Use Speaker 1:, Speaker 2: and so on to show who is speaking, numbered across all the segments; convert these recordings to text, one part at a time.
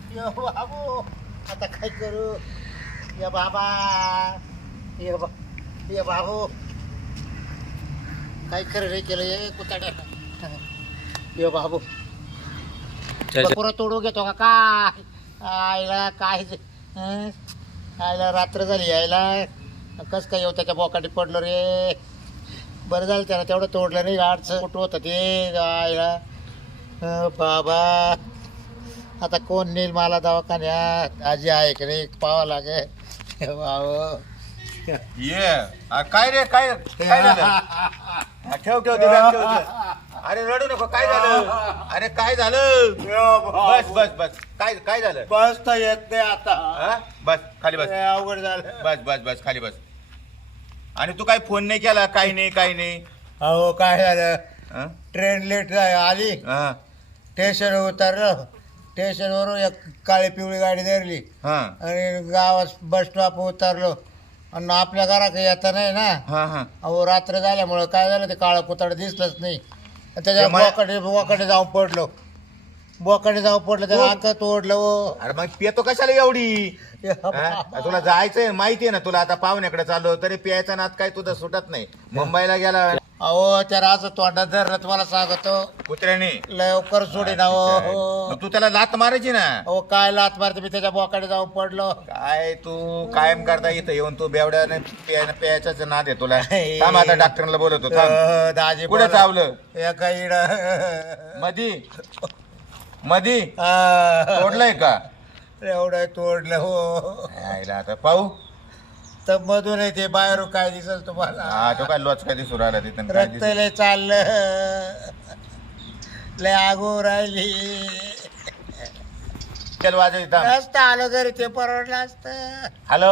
Speaker 1: यो बाबू आता काय करू या बाबा ये बाबू काय खरं नाही केलं ये कुताड्या यो बाबू पुरा तोडू घेतो का काय आईला काय आईला रात्र झाली यायला कस काय येऊ त्याच्या बोकाटी पडलं रे बरं झालं त्याला तेवढं तोडलं नाही गाडचं कुठं होतं ते आईला बाबा आता कोण नेईल मला दवाखान्यात आजी आहे की नाही पाहावं लागेल बाबा
Speaker 2: ये काय रे काय काय झालं ठेव ठेव ते बॅग ठेव अरे रडू नको काय झालं अरे काय झालं बस बस बस काय काय झालं
Speaker 1: बस तर येत नाही आता
Speaker 2: हा? बस खाली बस
Speaker 1: अवघड झालं
Speaker 2: बस बस बस खाली बस आणि तू काय फोन नाही केला काही नाही काही नाही
Speaker 1: अहो काय झालं
Speaker 2: हा?
Speaker 1: ट्रेन लेट आली
Speaker 2: हा
Speaker 1: स्टेशन उतरलं स्टेशनवरून एक काळी पिवळी गाडी धरली
Speaker 2: हा
Speaker 1: आणि गावात बस स्टॉप उतरलो आणि आपल्या घरात येता नाही ना
Speaker 2: हा हा
Speaker 1: अहो रात्र झाल्यामुळं काय झालं ते काळं कुताड दिसलंच नाही त्याच्या
Speaker 2: ते मला-
Speaker 1: बोकडे जाऊन पडलो बोकडे जाऊन पडलं त्याला अंक तोडलं हो.
Speaker 2: अरे मग पितो कशाला एवढी हा? तुला जायचंय माहितीये ना तुला आता पाहुण्याकडे चाललो तरी प्यायचा नाद काय तुझं सुटत नाही मुंबईला गेला
Speaker 1: अहो त्याला असं तोंडात धरलं तुम्हाला सांगतो
Speaker 2: कुत्र्याने
Speaker 1: लवकर सोडी ना हो
Speaker 2: मग तू त्याला लात मारायची ना
Speaker 1: अहो काय लात मारते मी त्याच्या बोकडे जाऊन पडलो
Speaker 2: काय तू कायम करता इथं येऊन तू बेवड्याने प्यायचाच नाद आहे तुला थांब आता डॉक्टरला बोलवतो थांब
Speaker 1: दाजी
Speaker 2: कुठे चावलं
Speaker 1: एका इड
Speaker 2: मधी मधी तोडलंय का
Speaker 1: एवढं तोडलं हो
Speaker 2: आईला आता पाहू
Speaker 1: तर मधून ते बाहेर काय दिसल तुम्हाला
Speaker 2: हा तो काय लोच काय दिसू राहिला तिथं काय
Speaker 1: रक्त
Speaker 2: दिसू-
Speaker 1: लय चाललं लय आगू राहिली
Speaker 2: चल वाजव इथं
Speaker 1: नसतं आलं घरी ते परवडलं असतं
Speaker 2: हॅलो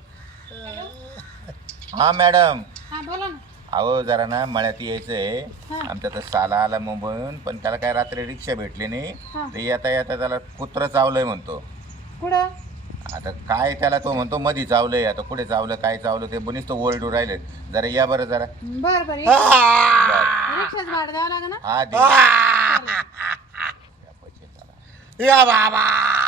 Speaker 2: हा मॅडम
Speaker 3: हा बोला ना.
Speaker 2: अहो जरा ना मळ्यात यायचंय
Speaker 3: हा.
Speaker 2: आमच्या तर साला आला मुंबईहून पण त्याला काय रात्री रिक्षा भेटली नाही
Speaker 3: हा.
Speaker 2: ते येता येता त्याला कुत्र चावलंय म्हणतो
Speaker 3: कुठं
Speaker 2: आता काय त्याला तो म्हणतो मधी चावलंय आता कुठे चावलं काय चावलं ते बनीच तो ओरडू राहिले जरा या बरं जरा
Speaker 3: बर बर
Speaker 2: बरं.
Speaker 3: रिक्षाच भाडं द्यावं लागेल ना.
Speaker 2: हा दे या पैसे चला.
Speaker 1: या बाबा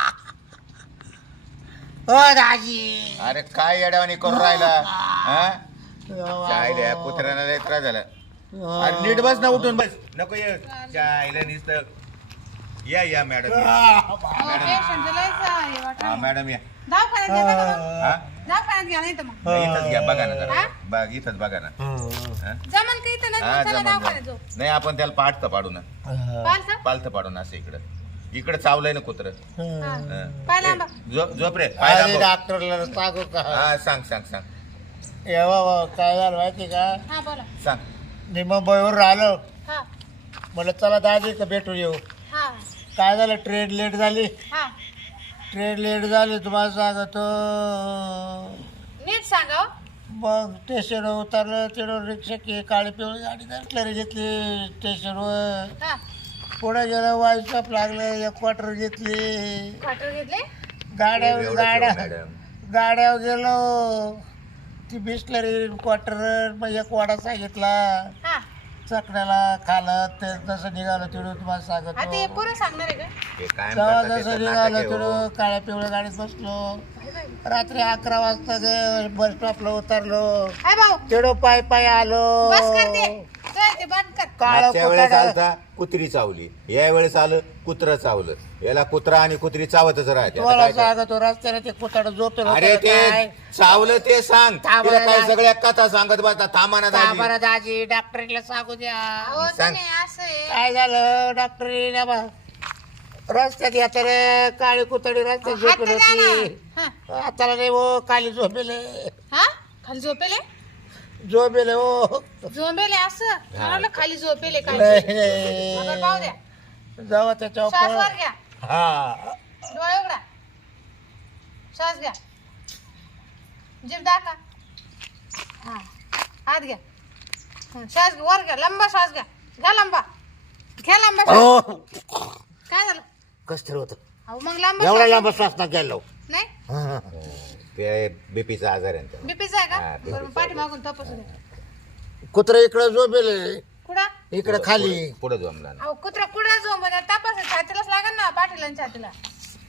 Speaker 1: ओ दाजी
Speaker 2: अरे काय येड्यावानी करून राहिला हा काय द्या कुत्र्याला लय त्रास झाला अरे नीट बस ना उठून बस नको ये चायला नुसतं या मॅडम या.
Speaker 3: अहो, पेशंटचं लयच हे वाटलं.
Speaker 2: हा मॅडम या
Speaker 3: दवाखान्यात घ्या बघा बरं.
Speaker 2: हा
Speaker 3: दवाखान्यात घ्या नाही तर मग
Speaker 2: नाही, इथंच घ्या बघा ना
Speaker 3: हा?
Speaker 2: जरा बघ इथंच बघा ना हा?
Speaker 3: जमल का इथं नाही
Speaker 2: हा
Speaker 3: तर चला
Speaker 2: जमन
Speaker 3: दवाखान्यात जाऊ.
Speaker 2: जमन. नाही आपण त्याला पाठतं पाडू ना
Speaker 3: पालतं?
Speaker 2: पालथं पाडू ना असं इकडं चावलंय ना कुत्र
Speaker 3: हा. पाय लांबा.
Speaker 2: झोप रे पाय दाबव.
Speaker 1: डॉक्टरला सांगू का
Speaker 2: हा सांग
Speaker 1: या बाबा काय झालं माहिती का
Speaker 3: हा बोला.
Speaker 2: सांग
Speaker 1: मी मुंबईवर राहिलो
Speaker 3: हा
Speaker 1: म्हटलं चला दाजी का भेटून येऊ
Speaker 3: हा
Speaker 1: काय झालं ट्रेन लेट झाली
Speaker 3: हा
Speaker 1: ट्रेन लेट झाली तुम्हाला सांगतो
Speaker 3: नीट सांगा हो.
Speaker 1: मग स्टेशनवर उतरलं तिथून रिक्षा की काळी पिवळी गाडी धरली घेतली स्टेशनवर
Speaker 3: हा
Speaker 1: पुढे गेलं वाईशॉप लागलं एक क्वार्टर घेतली
Speaker 3: क्वार्टर घेतले.
Speaker 1: गाड्यावर
Speaker 2: एवढं
Speaker 1: गाड्या
Speaker 2: ठेव, मॅडम.
Speaker 1: गाड्यावर गेलो ती बिस्लरी क्वार्टर मग एक वाडा सांगितला
Speaker 3: हा
Speaker 1: चकण्याला खालं ते जसं निघालं तिथून तुम्हाला
Speaker 3: आता हे
Speaker 1: सांगतो
Speaker 3: पुरं सांगणार आहे का?
Speaker 2: हे कायम
Speaker 1: जेव्हा
Speaker 2: करता ते
Speaker 1: जसं
Speaker 2: तर
Speaker 1: निघालं
Speaker 2: नाटक आहे, हो.
Speaker 1: तिथून काळ्या पिवळ्या गाडीत बसलो
Speaker 3: बाई, बाई.
Speaker 1: रात्री 11 वाजता गे बस स्टॉपला उतरलो
Speaker 3: हाय भाऊ
Speaker 1: तिथं पाय आलो
Speaker 3: बस कर ते. चल ते बंद कर.
Speaker 1: काळं
Speaker 2: मागच्या वेळेस
Speaker 1: कुत्रा
Speaker 2: आलता कुत्री चावली या वेळेस आलं कुत्र चावलं याला कुत्रा आणि कुत्री चावतच राहते आता
Speaker 1: तुम्हाला
Speaker 2: काय करायचं?
Speaker 1: सांगतो रस्त्याने ते कुताड जोतो
Speaker 2: अरे ते चावलं ते सांग
Speaker 1: थांबा
Speaker 2: तिला काय
Speaker 1: ना.
Speaker 2: सगळ्या कथा सांगत बसता थांबाना दाजी
Speaker 1: बरं दाजी डॉक्टरला सांगू द्या
Speaker 3: अहो
Speaker 2: सांग.
Speaker 3: तुम्ही असं आहे.
Speaker 1: काय झालं डॉक्टरीने बा रस्त्यात येत रे काळी कुतडी रस्त्यात
Speaker 3: हात
Speaker 1: झोपेल
Speaker 3: तर द्या
Speaker 1: होती
Speaker 3: ना. हा
Speaker 1: आता नाही हो काली झोपेले
Speaker 3: हा खाली झोपेले
Speaker 1: झोपेले हो
Speaker 3: झोंबेले असं मला वाटलं खाली झोपेले काय
Speaker 1: नाही,
Speaker 3: बरं, पाहू द्या.
Speaker 1: जाऊ त्याच्यावर
Speaker 3: श्वास वर
Speaker 1: पळ.
Speaker 3: घ्या.
Speaker 1: हा
Speaker 3: डोळे उघडा. श्वास घ्या. जीभ दाखा. हा हात घ्या. श्वास वर घ्या. लंबा श्वास घ्या. घ्या लंबा. घ्या लंबा श्वास.
Speaker 1: हो
Speaker 3: काय झालं?
Speaker 1: कस तर होत
Speaker 3: अहो मग लंबा
Speaker 1: एवढा
Speaker 3: श्वास.
Speaker 1: लांब श्वास ना गेलो
Speaker 3: नाही
Speaker 2: ते बीपीचा आजार आहे त्यांचा.
Speaker 3: बीपीचा आहे
Speaker 2: हा,
Speaker 3: का?
Speaker 2: BP चा
Speaker 3: बरं पाठी मागून तपासू द्या.
Speaker 1: कुत्रा इकडे झोपेले
Speaker 3: कुठं?
Speaker 1: इकडे खाली
Speaker 2: पुढे जमला ना.
Speaker 3: अहो कुत्रा कुठं जो म्हणजे तपास छातीलाच लागेल ना पाठीला आणि छातीला.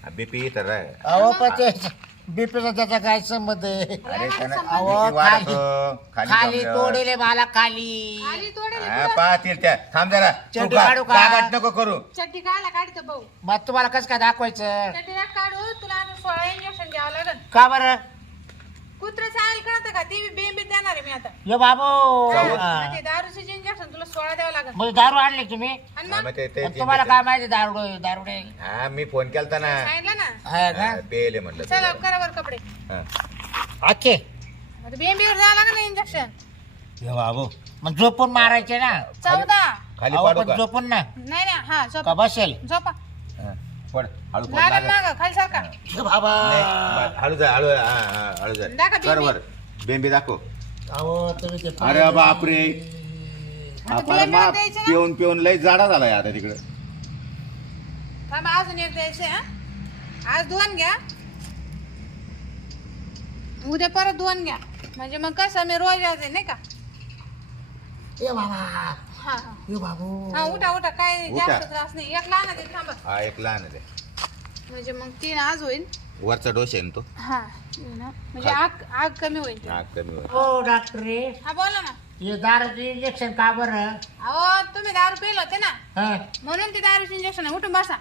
Speaker 2: बीपी तर आहे.
Speaker 1: अहो पण ते बीपीचा त्याचा काय संबंध आहे?
Speaker 2: अरे त्यानं
Speaker 1: अहो,
Speaker 2: BP वाढतो.
Speaker 1: खाली
Speaker 2: जमल्यावर.
Speaker 1: तोडेले मला खाली
Speaker 3: खाली तोडेल
Speaker 2: हा, पाहतील त्या. थांब जरा तू
Speaker 1: चड्डी काढू का?
Speaker 2: गागाट नको करू.
Speaker 3: चड्डी काढला काढतो भाऊ
Speaker 1: मग तुम्हाला कसं काय दाखवायचं?
Speaker 3: चड्डी नका काढू तुला आता 16 इंजेक्शन द्यावं लागेल
Speaker 1: का बरं?
Speaker 3: कुत्रा चालेल कळतं का ती बेंबी देणार आहे मी आता
Speaker 1: ये बाबू
Speaker 2: जाऊ.
Speaker 1: हा.
Speaker 3: ते दारूचे इंजेक्शन तुला 16 द्यावं लागेल
Speaker 1: म्हणजे दारू आणले तुम्ही?
Speaker 3: आणि
Speaker 2: हा,
Speaker 3: मग
Speaker 2: मग ते
Speaker 1: आणि तुम्हाला काय माहिती दारू दारुडे
Speaker 2: हा मी फोन केलता ना.
Speaker 3: सांगितलं ना
Speaker 1: आहे का?
Speaker 2: पेले म्हणलं
Speaker 3: चला
Speaker 2: तुला.
Speaker 3: करा वर कपडे
Speaker 2: हा.
Speaker 1: अच्छे
Speaker 3: आता बेंबीवर जावं लागेल ना इंजेक्शन
Speaker 1: ये बाबू मग झोपून मारायचे ना?
Speaker 3: 14
Speaker 2: खाली
Speaker 1: अहो,
Speaker 2: पाडू
Speaker 1: पण
Speaker 2: का?
Speaker 1: झोपून ना
Speaker 3: नाही ना हा
Speaker 1: का
Speaker 3: झोपा
Speaker 1: बसेल?
Speaker 3: झोपा
Speaker 2: हा, पड हळू पड
Speaker 3: लागल
Speaker 2: लागल.
Speaker 3: माग खाली सारखा
Speaker 1: ये बाबा
Speaker 2: नाही, हळू जा हळू हा, हा, हळू जा
Speaker 3: दाखव बेंबी.
Speaker 2: बरोबर बेंबी दाखव.
Speaker 1: अहो तुम्ही ते
Speaker 2: अरे बापरे
Speaker 3: आता
Speaker 2: आपण
Speaker 3: बेंबीवर
Speaker 2: मा
Speaker 3: द्यायचं ना?
Speaker 2: पिऊन पिऊन लय जाडा झालाय आता तिकडे.
Speaker 3: थांबा अजून एक द्यायचे हा आज 2 घ्या उद्या परत 2 घ्या म्हणजे मग कसं मी रोज यायचं नाही का
Speaker 1: ये बाबा
Speaker 3: हा हा
Speaker 1: ये बाबू
Speaker 3: हा उठा उठा काय
Speaker 2: उठा.
Speaker 3: जास्त त्रास नाही एक लहान आहे थांबा
Speaker 2: हा एक लहान आहे.
Speaker 3: म्हणजे मग 3 आज होईल
Speaker 2: वरचा डोस आहे ना तो.
Speaker 3: हा ना. म्हणजे आग आग कमी होईल
Speaker 2: हा कमी होईल.
Speaker 1: हो डॉक्टर रे
Speaker 3: हा बोला ना
Speaker 1: हे दारूचे इंजेक्शन का बरं?
Speaker 3: अहो तुम्ही दारू पेल होते ना
Speaker 1: हा
Speaker 3: म्हणून ते दारूचे इंजेक्शन आहे उठून बसा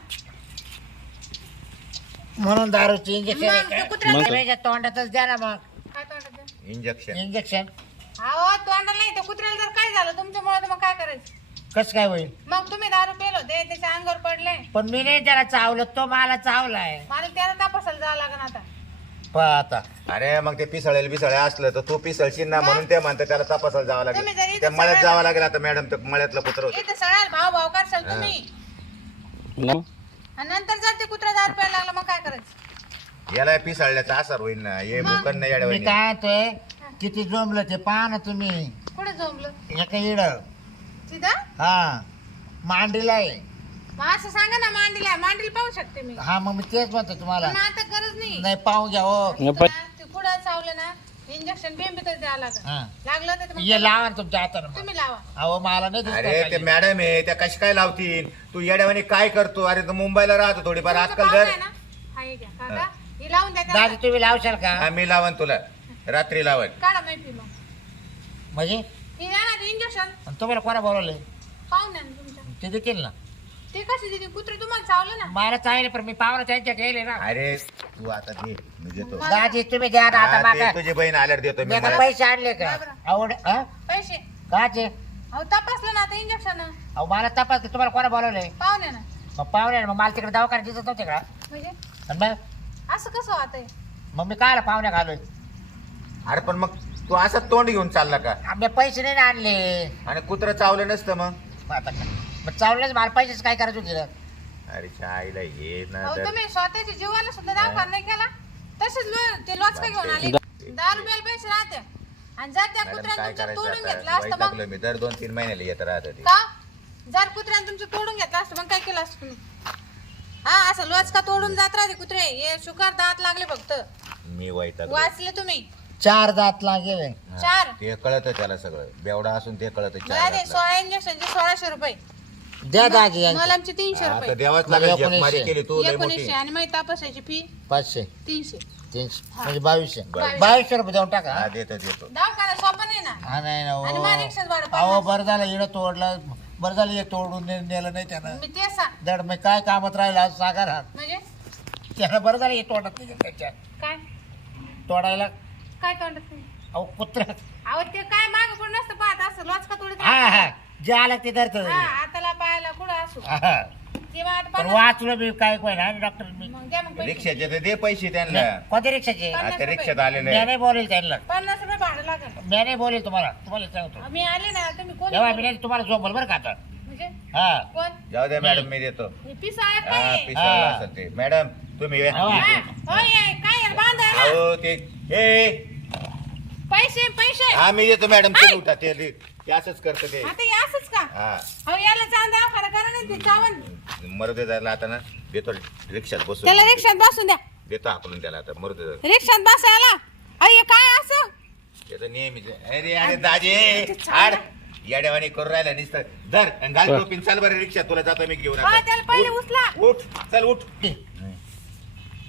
Speaker 1: म्हणून दारूचे इंजेक्शन
Speaker 3: मग ते कुत्र्याला
Speaker 1: तोंडातच द्या ना मग
Speaker 3: काय तोंडात
Speaker 2: इंजेक्शन
Speaker 1: इंजेक्शन
Speaker 3: अहो तोंडाला नाही ते कुत्र्याला जर काय झालं तुमच्यामुळे तर मग काय करायचं
Speaker 1: कसं काय होईल?
Speaker 3: मग तुम्ही दारू पेल होते त्याच्या अंगावर पडले
Speaker 1: पण मी नाही त्याला चावलं तो मला चावलाय
Speaker 3: मला त्याला तपासायला जावं लागेल आता
Speaker 1: आता
Speaker 2: अरे मग ते पिसळेल बिसळे असलं तर तू पिसळशील ना म्हणून ते म्हणतात त्याला तपासायला जावं
Speaker 3: तुम्ही जरी
Speaker 2: लागेल.
Speaker 3: इथं
Speaker 2: त्या मळ्यात
Speaker 3: सगळ्या-
Speaker 2: जावं लागेल आता मॅडम तर मळ्यातलं कुत्र होतं.
Speaker 3: इथे सगळ्याला भाव भाव करशाल तुम्ही आणि नंतर जर ते कुत्रा दारू प्यायला लागला मग काय करायचं
Speaker 2: याला पिसळल्याचा असर होईल ना हे भूकन नाही
Speaker 1: मी
Speaker 2: येड्यावानी.
Speaker 1: काय म्हणतोय किती जमलं ते पहा ना तुम्ही
Speaker 3: कुठे झोंबलं
Speaker 1: एका इड
Speaker 3: तिथं
Speaker 1: हा मांडीला आहे.
Speaker 3: मग असं सांगा ना मांडीला पाहू शकते मी
Speaker 1: हा मग मी तेच म्हणतो तुम्हाला
Speaker 3: पण आता गरज नाही
Speaker 1: नाही पाहून घ्या हो
Speaker 3: तुला ते कुठं चावलं ना इंजेक्शन बेंबीतच द्यावं लागेल
Speaker 1: हा
Speaker 3: लागलं तर मग
Speaker 1: ये लावा ना तुमच्या हातानं मग.
Speaker 3: तुम्ही लावा
Speaker 1: अहो मला नाही दिसत
Speaker 2: अरे ते
Speaker 1: खाली.
Speaker 2: मॅडम आहे त्या कशी काय लावतील तू येड्यावानी काय करतो. अरे तू मुंबईला राहतो थोडीफार
Speaker 3: तुमचं
Speaker 2: आजकाल
Speaker 3: पाहुणं
Speaker 2: जर
Speaker 3: आहे ना हा हे घ्या काका हे लावून द्या
Speaker 1: दादी
Speaker 3: त्याला.
Speaker 1: तुम्ही लावशाल का?
Speaker 2: हा, मी लावन तुला रात्री लावन.
Speaker 3: काढा माहिती मग
Speaker 1: म्हणजे
Speaker 3: हे द्या ना ते इंजेक्शन
Speaker 1: आणि तुम्हाला कोणा बोलवलंय?
Speaker 3: पाहून द्या ना तुमच्या
Speaker 1: ते देतील ना
Speaker 3: ते कशी तिथे कुत्रे तुम्हाला चावलं ना
Speaker 1: मला चालेल पण मी पाहुणा त्यांच्या गेले ना.
Speaker 2: अरे तू आता दे मी देतो.
Speaker 1: दादी तुम्ही द्या ना आता
Speaker 2: हा, ते
Speaker 1: मागा
Speaker 2: तुझी बहीण आल्यावर देतो मी
Speaker 1: मी
Speaker 2: मला.
Speaker 1: पैसे आणले का?
Speaker 3: बरं.
Speaker 1: आवड हा?
Speaker 3: पैसे
Speaker 1: काचे?
Speaker 3: अहो तपासलं ना आता इंजेक्शन
Speaker 1: अहो मला तपास तुम्हाला कोणा बोलवलंय?
Speaker 3: पाहुणे ना
Speaker 1: मग पाहुणे मग मला तिकडे दवाखान्यात दिसत नव्हते का?
Speaker 3: म्हणजे
Speaker 1: आणि मग
Speaker 3: असं कसं होतंय
Speaker 1: मग मी कायला पाहुण्या घालोय?
Speaker 2: अरे पण मग तू असं तोंड घेऊन चालला का
Speaker 1: आम्ही पैसे नाही ना आणले.
Speaker 2: आणि कुत्र चावलं नसतं मग.
Speaker 1: मग आता काय? मग चावलेच मला पैसेच काय करायचं होते?
Speaker 2: अरे आईला ये ना
Speaker 3: अहो
Speaker 2: तर
Speaker 3: तुम्ही स्वतःच्या जीवाला सुद्धा दवाखाना नाही केला तसेच ते लोचका घेऊन आले दारू प्यायला पैसे राहते आणि जर त्या
Speaker 2: मॅडम
Speaker 3: कुत्र्याने
Speaker 2: काय
Speaker 3: तुमचं
Speaker 2: करायचं
Speaker 3: तोडून
Speaker 2: आता
Speaker 3: घेतलं असतं मग
Speaker 2: वैतागलोय मी दर 2-3 महिन्याला येत राहत ते.
Speaker 3: का जर कुत्र्याने तुमचं तोडून घेतलं असतं मग काय केलं असतं तुम्ही हा असं लोचका तोडून जात राहते कुत्रे हे शुकार दात लागले फक्त
Speaker 2: मी वैतागलो.
Speaker 3: वाचले तुम्ही
Speaker 1: 4 दात लागेल.
Speaker 2: हा,
Speaker 3: 4
Speaker 2: ते कळत त्याला सगळं बेवडा असून ते कळत
Speaker 3: मला ते 16 इंजेक्शनचे 1600 रुपये
Speaker 1: द्या दाजी यांचे.
Speaker 3: मला आमचे 300
Speaker 2: आता
Speaker 3: रुपये
Speaker 2: देवाच
Speaker 1: मला
Speaker 2: लागेल
Speaker 1: 1900.
Speaker 2: जगमारी केली तू लय
Speaker 3: 1900
Speaker 2: मोठी.
Speaker 3: आणि मग तपासायची फी
Speaker 1: 500
Speaker 3: 300
Speaker 1: 300 म्हणजे 2200
Speaker 2: 2200.
Speaker 1: 2200 रुपये देऊन टाका.
Speaker 2: हा देतो
Speaker 3: दवाखाना सोपा नाही ना
Speaker 1: हा नाही ना
Speaker 3: आणि मग रिक्षाच भाडं
Speaker 1: अहो
Speaker 3: 50.
Speaker 1: बरं झालं इडं तोडलं बरं झालं हे तोडून नेलं नाही त्यानं
Speaker 3: मी तेच सांग
Speaker 1: दड मी काय कामात राहिला सागर हा
Speaker 3: म्हणजे
Speaker 1: त्यानं बरं झालं हे तोडत नाही त्याच्या
Speaker 3: काय
Speaker 1: तोडायला.
Speaker 3: काय तोंडात तुम्ही?
Speaker 1: अहो कुत्र
Speaker 3: अहो ते काय माग पुढे नसतं पाहत असं लोचका तोडीत
Speaker 1: हा हा जे आलं ते धरत
Speaker 3: हा हाताला पायाला कुठं असू ते वाट
Speaker 1: पण
Speaker 3: 50.
Speaker 1: वाचलो मी काय कोण डॉक्टर मी
Speaker 3: मग द्या मग पैसे.
Speaker 2: रिक्षाचे तर दे पैसे त्यांना.
Speaker 1: कोणत्या रिक्षाचे?
Speaker 2: आता रिक्षात आलेले
Speaker 1: मी नाही बोलेल त्यांना
Speaker 3: 50 रुपये भाडं लागेल
Speaker 1: मी नाही बोलेल तुम्हाला सांगतो
Speaker 3: मी आले ना तुम्ही कोण
Speaker 1: तेव्हा मी नाही तुम्हाला झोपल बरं का आता
Speaker 3: म्हणजे
Speaker 1: हा
Speaker 3: कोण
Speaker 2: जाऊ द्या मॅडम मी देतो.
Speaker 3: हे पिसा आहे
Speaker 2: हा
Speaker 3: काय
Speaker 2: पिसाळला
Speaker 1: हा.
Speaker 2: असेल ते. मॅडम तुम्ही
Speaker 1: हा.
Speaker 3: होय काय आहे? बांधायला
Speaker 2: अहो ते ए
Speaker 3: पैसे पैसे
Speaker 2: हा मी देतो मॅडम तुम्ही उठा ते असंच करतं ते.
Speaker 3: आता हे असंच का
Speaker 2: हा
Speaker 3: अहो याला चांदा खरा करा नाही ते चावण
Speaker 2: मरुदे जायला आता ना देतो रिक्षात बसून
Speaker 3: त्याला रिक्षात बसून द्या
Speaker 2: देतो आपण त्याला आता मरुदे
Speaker 3: रिक्षात बसायला अरे हे काय असं
Speaker 2: त्याचं नेहमीच अरे अरे दाजे आड याड्यावानी करून राहिला नुसतं धर आणि घाल टोपीन चाल बरं रिक्षा तुला जातो मी घेऊन
Speaker 3: हा,
Speaker 2: आता.
Speaker 3: त्याला पहिले
Speaker 2: उठ,
Speaker 3: उचला.
Speaker 2: उठ चल उठ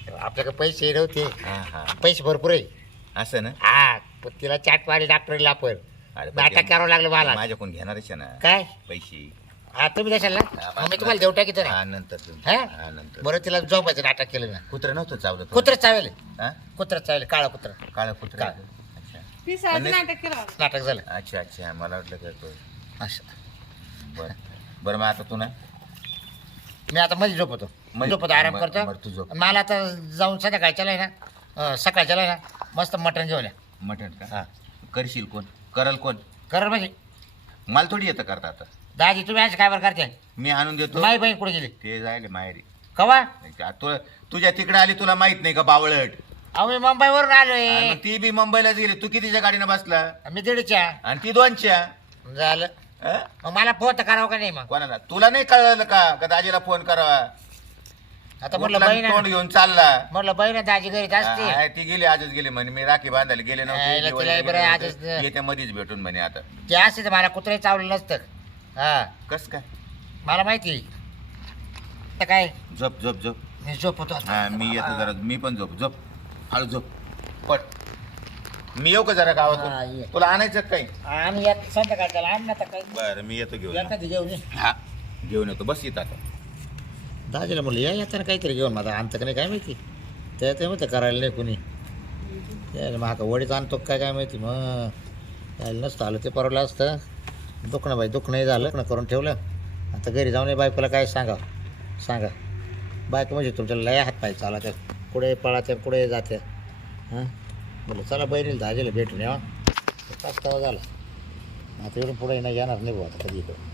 Speaker 1: आपल्याकडे पैसे नव्हते,
Speaker 2: हा हा
Speaker 1: पैसे भरपूर आहे.
Speaker 2: असं ना.
Speaker 1: हा पण तिला चाट पाडली डॉक्टरला आपण
Speaker 2: अरे पण
Speaker 1: नाटक
Speaker 2: ते
Speaker 1: करावं लागलं मला.
Speaker 2: माझ्याकडून घेणारच आहे ना
Speaker 1: काय
Speaker 2: पैसे.
Speaker 1: हा तुम्ही देशाल ना, मग मी तुम्हाला देऊ टाकीतो ना.
Speaker 2: हा नंतर देऊ.
Speaker 1: हा?
Speaker 2: हा नंतर.
Speaker 1: बरं तिला झोपायचं नाटक केलं ना.
Speaker 2: कुत्रं नव्हतं चावलं तुला?
Speaker 1: कुत्रच चावेल,
Speaker 2: हा?
Speaker 1: कुत्रच चावेल, काळा कुत्र.
Speaker 2: काळं कुत्रं.
Speaker 1: काळं.
Speaker 2: अच्छा
Speaker 3: पिसाचं
Speaker 2: पण
Speaker 3: नाटक केलं होतं.
Speaker 1: नाटक झालं
Speaker 2: अच्छा अच्छा मला वाटलं काय तो.
Speaker 1: असं.
Speaker 2: बरं बरं मग आता तू ना
Speaker 1: मी आता मध्ये झोपतो,
Speaker 2: मध्ये-
Speaker 1: झोपतो, आराम
Speaker 2: बरं,
Speaker 1: करतो.
Speaker 2: बरं, तू झोप.
Speaker 1: मला आता जाऊन संध्याकाळच्याला आहे ना, सकाळच्याला आहे ना मस्त मटण घेऊन या.
Speaker 2: मटण का
Speaker 1: हा
Speaker 2: करशील कोण करल कोण?
Speaker 1: कर म्हणजे
Speaker 2: मला थोडी येतं करता आता.
Speaker 1: दाजी तुम्ही आज काय बरं करते?
Speaker 2: मी आणून देतो.
Speaker 1: माई बहीण कुठे गेली
Speaker 2: ते जायले माहेरी.
Speaker 1: कवा?
Speaker 2: तुझ्या तिकडे आली तुला माहित नाही का बावळट?
Speaker 1: अहो मी मुंबईवरून आलोय.
Speaker 2: आणि ती बी मुंबईलाच गेली. तू कितीच्या गाडीनं बसला?
Speaker 1: मी दीडच्या
Speaker 2: आणि ती 2च्या.
Speaker 1: झालं.
Speaker 2: हं?
Speaker 1: मग मला फोन तर करावं का नाही? मग
Speaker 2: कोणाला तुला नाही कळलं का दाजीला फोन करावा?
Speaker 1: आता म्हटलं
Speaker 2: उठला आणि
Speaker 1: बहीण
Speaker 2: तोंड घेऊन चालला.
Speaker 1: म्हटलं बहीण दाजी घरीच असते.
Speaker 2: आहे, ती गेली आजच गेली म्हणे. मी राखी बांधायला गेले
Speaker 1: यायला
Speaker 2: नव्हते.
Speaker 1: तिला
Speaker 2: दिवाळीला
Speaker 1: बरं
Speaker 2: गेले
Speaker 1: आजच-
Speaker 2: नव्हते. येत्या मध्येच भेटून म्हणे आता.
Speaker 1: ते असते तर मला कुत्रे चावलं नसतं. हा
Speaker 2: कस काय?
Speaker 1: मला माहिती. तर काय
Speaker 2: झोप झोप झोप.
Speaker 1: मी झोपतो आता.
Speaker 2: हा मी येतो जरा. मी पण झोप झोप हळू झोप पट. मी येऊ का जरा
Speaker 1: हा, ये.
Speaker 2: गावात? तुला आणायचं का काही?
Speaker 1: आम्ही यात संध्याकाळच्याला आण ना तर काही
Speaker 2: बरं मी येतो घेऊन.
Speaker 1: एखादी घेऊन ये.
Speaker 2: हा घेऊन येतो. बस येत आता.
Speaker 1: दाजीला म्हणलं या येताना काहीतरी घेऊन. माझा आणतं का नाही काय माहिती. ते म्हणतं करायला नाही कुणी. यायला मग का वडीच आणतो काय काय माहिती. मग यायला नसतं आलं ते परवलं असतं. दुखणं बाई दुखणंही झालं दुखणं करून ठेवलं. आता घरी जाऊन ये बायकोला काय सांगा बायको म्हणजे तुमच्या लय हात पाय चाला त्या कुठे पळात्या कुठे जात्या. हां बोला चला बहिणीला दाजीला भेटून यावा. तास तवा झाला आता इकडून पुढे नाही येणार नाही भाऊ आता कधी इकडं.